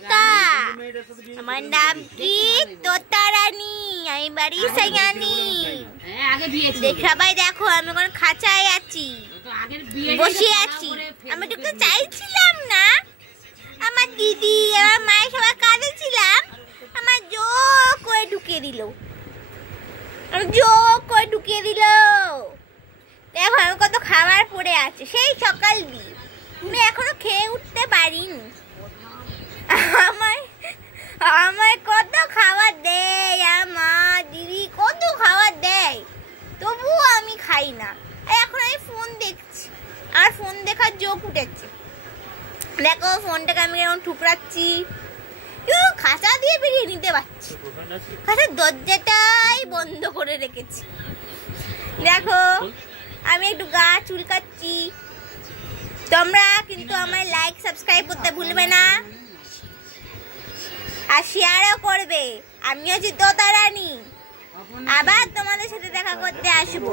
তোতা। আমার নাম কি? তোতা রানী। আমি বাড়ি সাইয়ানি। সবাই দেখো আমি এখন খাঁচায় আছি, বসে আছি। আমি তো চাইছিলাম না, আমার দিদি আমার মায়ের সবাই কাজে ছিলাম, আমার জোর করে ঢুকিয়ে দিল, দেখো আমি কত খাবার পড়ে আছে সেই সকাল দিয়ে, তুমি এখনো খেয়ে উঠতে পারিনি। আমায় কত খাবার দেয় আমার দিদি, কত খাবার দেয়, তবুও আমি খাই না। এখন আমি ফোন দেখছি, আর ফোন দেখার যোগ উঠেছে। দেখো ফোনটাকে আমি এখন ঠুকরাচ্ছি, খাঁচা দিয়ে বেরিয়ে নিতে পারছি, খাঁচার দরজাটাই বন্ধ করে রেখেছি। দেখো আমি একটু গা চুলকাচ্ছি। তোমরা কিন্তু আমার লাইক সাবস্ক্রাইব করতে ভুলবে না, আর শেয়ারও করবে। আমি হচ্ছি তোতা রানী, আবার তোমাদের সাথে দেখা করতে আসবো।